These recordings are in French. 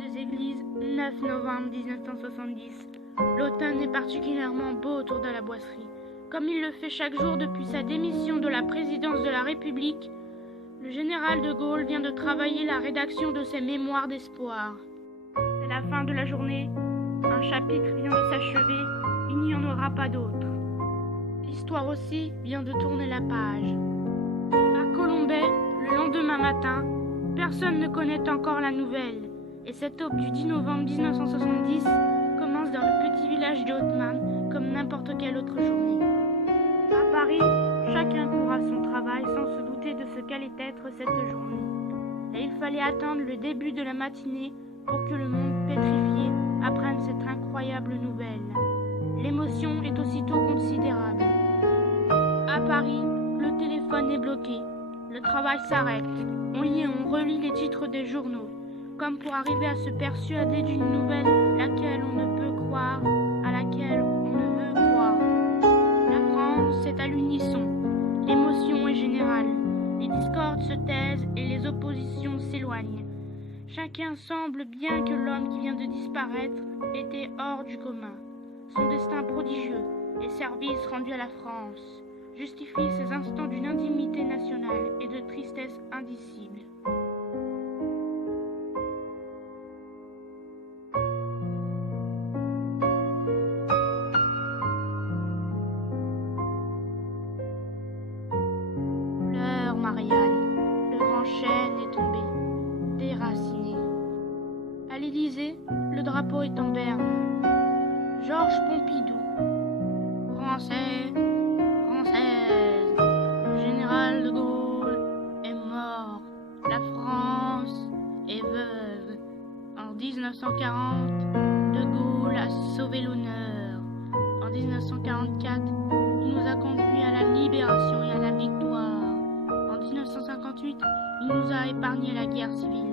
des Églises, 9 novembre 1970. L'automne est particulièrement beau autour de la boisserie. Comme il le fait chaque jour depuis sa démission de la présidence de la République, le général de Gaulle vient de travailler la rédaction de ses mémoires d'espoir. C'est la fin de la journée. Un chapitre vient de s'achever. Il n'y en aura pas d'autre. L'histoire aussi vient de tourner la page. À Colombey, le lendemain matin, personne ne connaît encore la nouvelle. Et cette aube du 10 novembre 1970 commence dans le petit village de Hautman comme n'importe quelle autre journée. À Paris, chacun court à son travail sans se douter de ce qu'allait être cette journée. Et il fallait attendre le début de la matinée pour que le monde pétrifié apprenne cette incroyable nouvelle. L'émotion est aussitôt considérable. À Paris, le téléphone est bloqué. Le travail s'arrête. On lit et on relit les titres des journaux, comme pour arriver à se persuader d'une nouvelle laquelle on ne peut croire, à laquelle on ne veut croire. La France est à l'unisson. L'émotion est générale. Les discordes se taisent et les oppositions s'éloignent. Chacun semble bien que l'homme qui vient de disparaître était hors du commun. Son destin prodigieux, les services rendus à la France, justifient ces instants d'une intimité nationale et de tristesse indicible. Pleure, Marianne, le grand chêne est tombé, déraciné. À l'Élysée, le drapeau est en berne. Georges Pompidou. Français, Française, le général de Gaulle est mort. La France est veuve. En 1940, de Gaulle a sauvé l'honneur. En 1944, il nous a conduits à la libération et à la victoire. En 1958, il nous a épargné la guerre civile.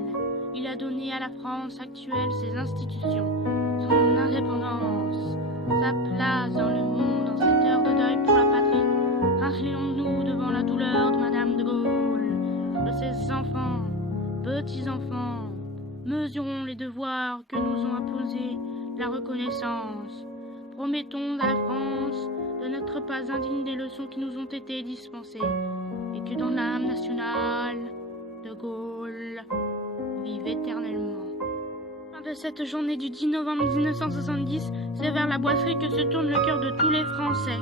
Il a donné à la France actuelle ses institutions, son indépendance, sa place dans le monde en cette heure de deuil pour la patrie. Inclinons-nous devant la douleur de Madame de Gaulle, de ses enfants, petits-enfants. Mesurons les devoirs que nous ont imposés la reconnaissance. Promettons à la France de n'être pas indigne des leçons qui nous ont été dispensées, et que dans l'âme nationale, de Gaulle vive éternellement. De cette journée du 10 novembre 1970, c'est vers la boisserie que se tourne le cœur de tous les Français.